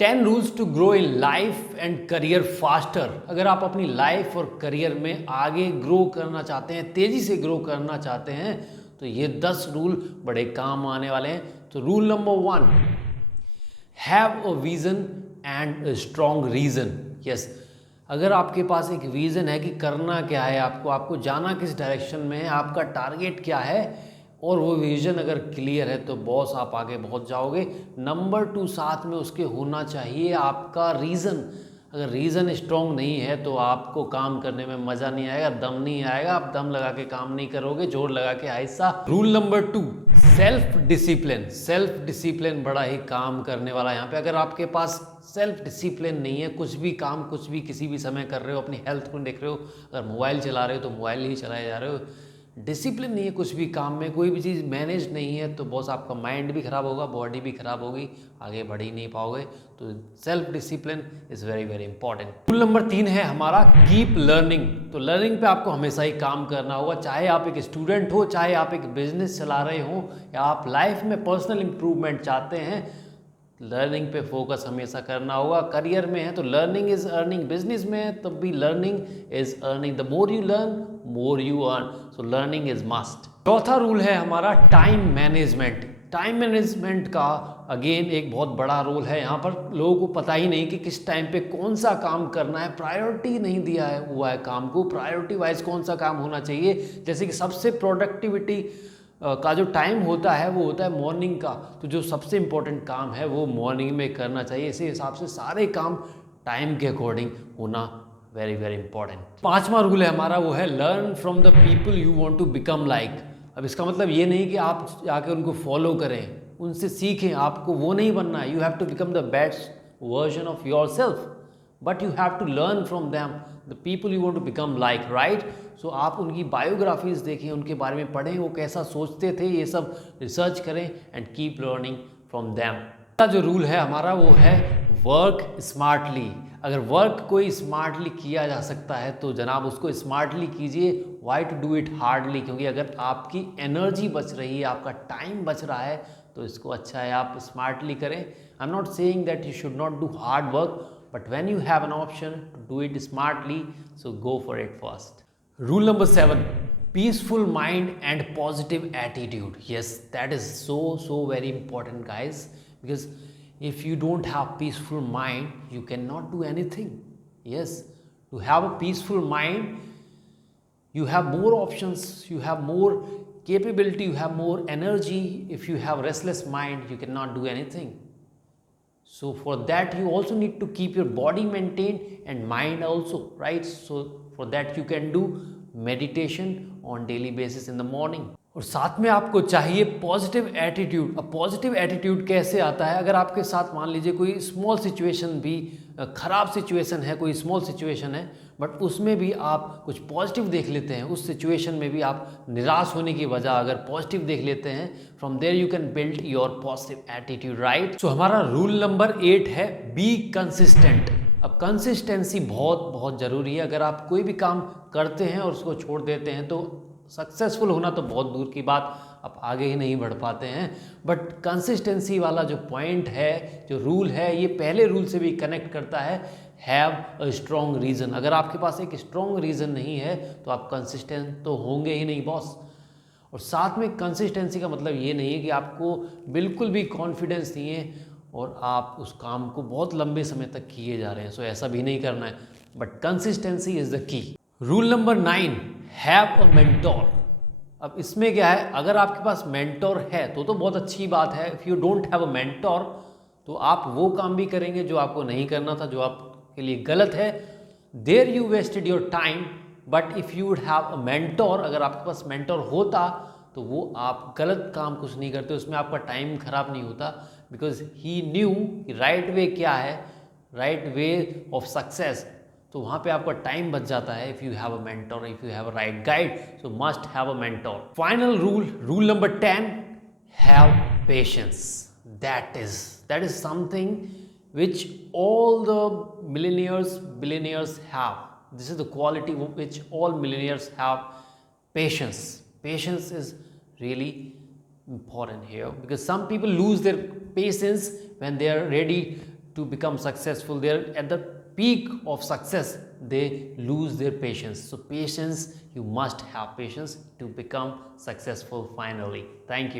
10 rules to grow in life and career faster. अगर आप अपनी लाइफ और करियर में आगे ग्रो करना चाहते हैं, तेज़ी से ग्रो करना चाहते हैं, तो ये 10 रूल बड़े काम आने वाले हैं। तो rule number 1, have a vision and a strong reason. Yes, अगर आपके पास एक विज़न है कि करना क्या है, आपको जाना किस डायरेक्शन में है, आपका टारगेट क्या है, और वो विज़न अगर क्लियर है तो बॉस आप आगे पहुंच जाओगे। नंबर 2, साथ में उसके होना चाहिए आपका रीज़न। अगर रीज़न स्ट्रॉन्ग नहीं है तो आपको काम करने में मज़ा नहीं आएगा, दम नहीं आएगा, आप दम लगा के काम नहीं करोगे, जोर लगा के ऐसा। Rule number 2, self discipline. Self discipline बड़ा ही काम करने वाला है यहाँ पे। अगर आपके पास सेल्फ डिसिप्लिन नहीं है, कुछ भी काम कुछ भी किसी भी समय कर रहे हो, अपनी हेल्थ को देख रहे हो, अगर मोबाइल चला रहे हो तो मोबाइल ही चलाए जा रहे हो, डिसिप्लिन नहीं है कुछ भी काम में, कोई भी चीज़ मैनेज नहीं है, तो बॉस आपका माइंड भी खराब होगा, बॉडी भी खराब होगी, आगे बढ़ ही नहीं पाओगे। तो self discipline is very very important. Rule number 3 है हमारा, कीप लर्निंग। तो लर्निंग पे आपको हमेशा ही काम करना होगा, चाहे आप एक स्टूडेंट हो, चाहे आप एक बिजनेस चला रहे हो, या आप लाइफ में पर्सनल इंप्रूवमेंट चाहते हैं, लर्निंग पे फोकस हमेशा करना होगा। करियर में है तो लर्निंग इज अर्निंग, बिजनेस में है तब भी learning is earning. The more you learn more you earn, so learning is must. चौथा रूल है हमारा, टाइम मैनेजमेंट। टाइम मैनेजमेंट का अगेन एक बहुत बड़ा रोल है यहाँ पर। लोगों को पता ही नहीं कि किस टाइम पे कौन सा काम करना है, प्रायोरिटी नहीं दिया है हुआ है काम को, प्रायोरिटी वाइज कौन सा काम होना चाहिए। जैसे कि सबसे प्रोडक्टिविटी का जो टाइम होता है वो होता है मॉर्निंग का, तो जो सबसे इम्पोर्टेंट काम है वो मॉर्निंग में करना चाहिए। इसी हिसाब से सारे काम टाइम के अकॉर्डिंग होना वेरी वेरी इंपॉर्टेंट। पांचवा रूल है हमारा, वो है learn from the people you want to become like. अब इसका मतलब ये नहीं कि आप जाके उनको फॉलो करें, उनसे सीखें, आपको वो नहीं बनना है। You have to become the best version of yourself, but you have to learn from them the people you want to become like, right. So आप उनकी बायोग्राफीज देखें, उनके बारे में पढ़ें, वो कैसा सोचते थे, ये सब रिसर्च करें and keep learning from them. अगला जो रूल है हमारा वो है वर्क स्मार्टली। अगर वर्क कोई स्मार्टली किया जा सकता है तो जनाब उसको स्मार्टली कीजिए, why to do it hardly. क्योंकि अगर आपकी एनर्जी बच रही है, आपका टाइम बच रहा है, तो इसको अच्छा है आप स्मार्टली करें। I am not saying that you should not do hard work, but when you have an option to do it smartly, so go for it first. Rule number 7, peaceful mind and positive attitude. Yes, that is so very important, guys, because if you don't have peaceful mind you cannot do anything. Yes, to have a peaceful mind you have more options, you have more capability, you have more energy. If you have restless mind you cannot do anything. So for that you also need to keep your body maintained and mind also, right? So for that you can do meditation on daily basis in the morning. और साथ में आपको चाहिए positive attitude. अब positive attitude कैसे आता है? अगर आपके साथ मान लीजिए कोई स्मॉल सिचुएशन भी, ख़राब सिचुएशन है, कोई स्मॉल सिचुएशन है, बट उसमें भी आप कुछ पॉजिटिव देख लेते हैं, उस सिचुएशन में भी आप निराश होने की बजाय अगर पॉजिटिव देख लेते हैं, from there you can build your positive attitude, right. So हमारा रूल नंबर 8 है बी कंसिस्टेंट। अब कंसिस्टेंसी बहुत बहुत ज़रूरी है। अगर आप कोई भी काम करते हैं और उसको छोड़ देते हैं तो सक्सेसफुल होना तो बहुत दूर की बात, आप आगे ही नहीं बढ़ पाते हैं। बट कंसिस्टेंसी वाला जो पॉइंट है, जो रूल है, ये पहले रूल से भी कनेक्ट करता है, हैव अ स्ट्रॉन्ग रीज़न। अगर आपके पास एक स्ट्रॉन्ग रीज़न नहीं है तो आप कंसिस्टेंट तो होंगे ही नहीं बॉस। और साथ में कंसिस्टेंसी का मतलब ये नहीं है कि आपको बिल्कुल भी कॉन्फिडेंस नहीं है और आप उस काम को बहुत लंबे समय तक किए जा रहे हैं, सो ऐसा भी नहीं करना है। But consistency is the key. Rule number 9, have a mentor. अब इसमें क्या है, अगर आपके पास मेंटोर है तो बहुत अच्छी बात है। If you don't have a mentor तो आप वो काम भी करेंगे जो आपको नहीं करना था, जो आपके लिए गलत है। There you wasted your time, but if you would have a mentor, अगर आपके पास मेंटोर होता तो वो आप गलत काम कुछ नहीं करते, उसमें आपका टाइम खराब नहीं होता, बिकॉज ही न्यू कि राइट वे क्या है, राइट वे ऑफ सक्सेस। तो वहाँ पे आपका टाइम बच जाता है if you have a mentor, if you have a right guide, so must have a mentor. Final rule number 10, have patience. that is something which all the billionaires have. This is the quality which all millionaires have. Patience is really important here, because some people lose their patience when they are ready to become successful, they're at the peak of success, they lose their patience. So patience, you must have patience to become successful finally. Thank you.